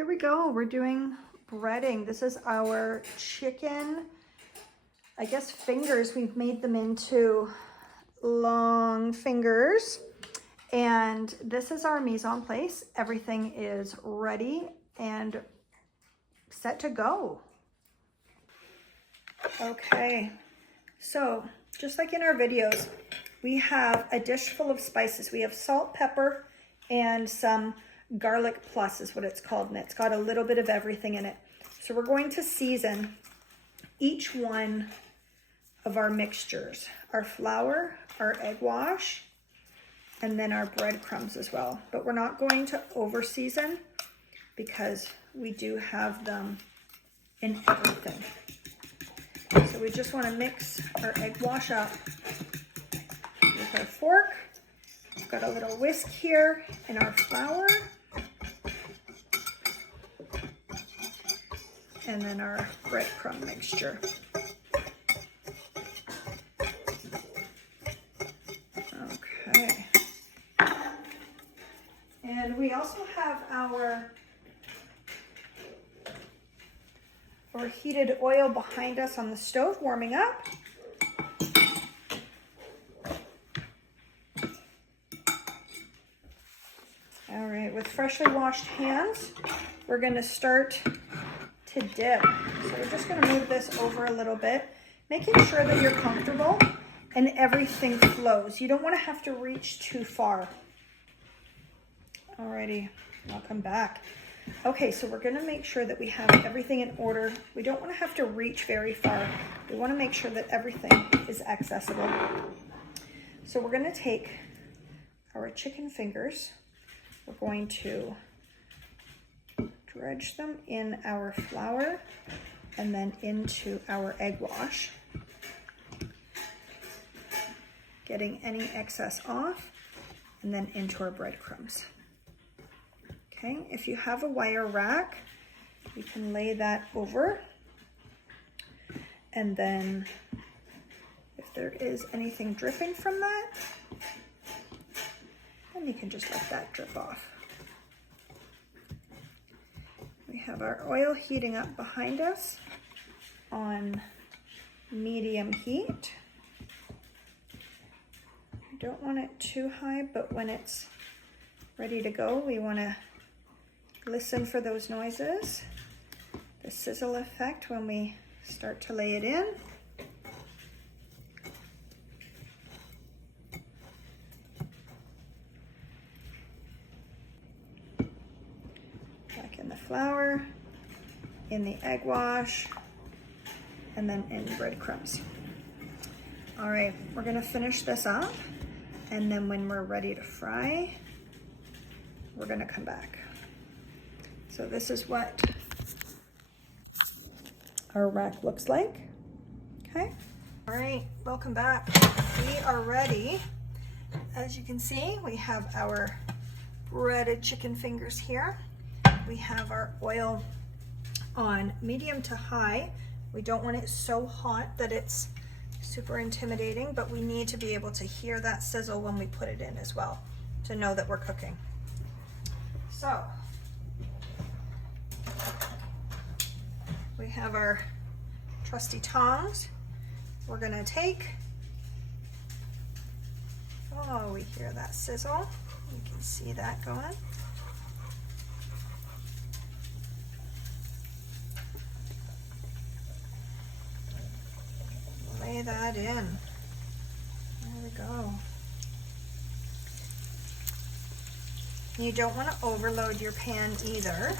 Here we go. We're doing breading. This is our chicken, I guess, fingers. We've made them into long fingers. And this is our mise en place. Everything is ready and set to go. Okay, so just like in our videos, we have a dish full of spices. We have salt, pepper, and some garlic plus is what it's called, and it's got a little bit of everything in it. So we're going to season each one of our mixtures, our flour, our egg wash, and then our breadcrumbs as well. But we're not going to over season because we do have them in everything. So we just want to mix our egg wash up with our fork. We've got a little whisk here in our flour. And then our breadcrumb mixture. Okay. And we also have our heated oil behind us on the stove warming up. All right, with freshly washed hands, we're going to start to dip. So we're just going to move this over a little bit, making sure that you're comfortable and everything flows. You don't want to have to reach too far. Alrighty, welcome back. Okay, so we're going to make sure that we have everything in order. We don't want to have to reach very far. We want to make sure that everything is accessible. So we're going to take our chicken fingers. We're going to dredge them in our flour and then into our egg wash, getting any excess off, and then into our breadcrumbs. Okay, if you have a wire rack, you can lay that over, and then if there is anything dripping from that, then you can just let that drip off. We have our oil heating up behind us on medium heat. We don't want it too high, but when it's ready to go, we want to listen for those noises, the sizzle effect when we start to lay it in. Back in the flour, in the egg wash, and then in breadcrumbs. All right, we're gonna finish this up, and then when we're ready to fry, we're gonna come back. So this is what our rack looks like, okay? All right, welcome back. We are ready. As you can see, we have our breaded chicken fingers here. We have our oil on medium to high. We don't want it so hot that it's super intimidating, but we need to be able to hear that sizzle when we put it in as well to know that we're cooking. So we have our trusty tongs. We're gonna take, oh, we hear that sizzle. You can see that going. Lay that in. There we go. You don't want to overload your pan either.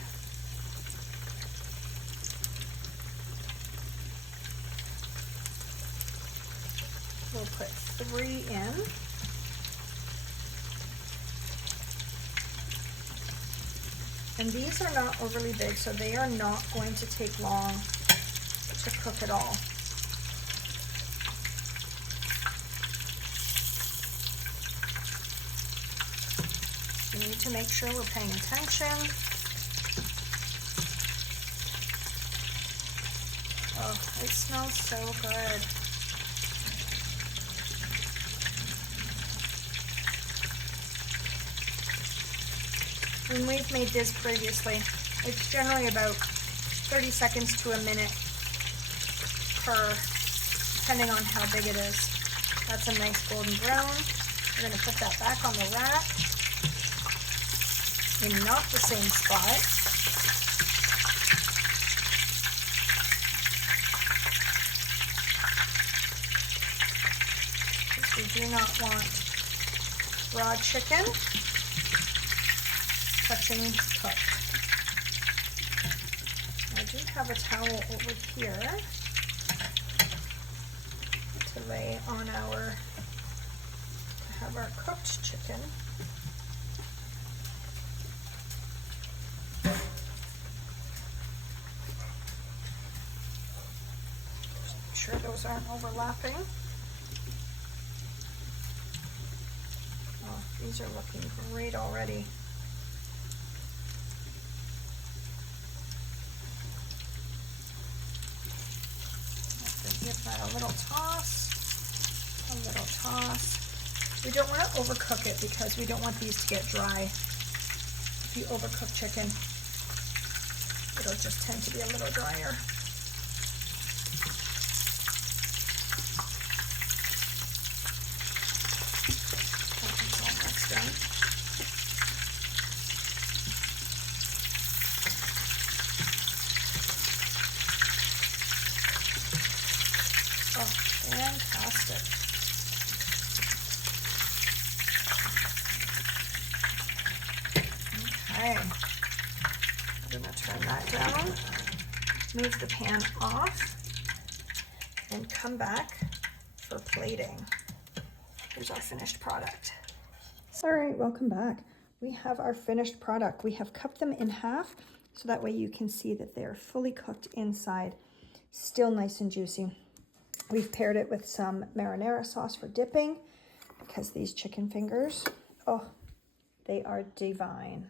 We'll put 3 in. And these are not overly big, so they are not going to take long to cook at all. We need to make sure we're paying attention. Oh, it smells so good. And we've made this previously. It's generally about 30 seconds to a minute per, depending on how big it is. That's a nice golden brown. We're going to put that back on the rack in not the same spot. Because we do not want raw chicken touching cooked. I do have a towel over here to lay on our, to have our cooked chicken. Just make sure those aren't overlapping. Oh, these are looking great already. Give that a little toss, a little toss. We don't want to overcook it because we don't want these to get dry. If you overcook chicken, it'll just tend to be a little drier. That one's almost done. Oh, fantastic. Okay, I'm going to turn that down, move the pan off, and come back for plating. Here's our finished product. All right, welcome back. We have our finished product. We have cut them in half so that way you can see that they're fully cooked inside, still nice and juicy. We've paired it with some marinara sauce for dipping because these chicken fingers, oh, they are divine.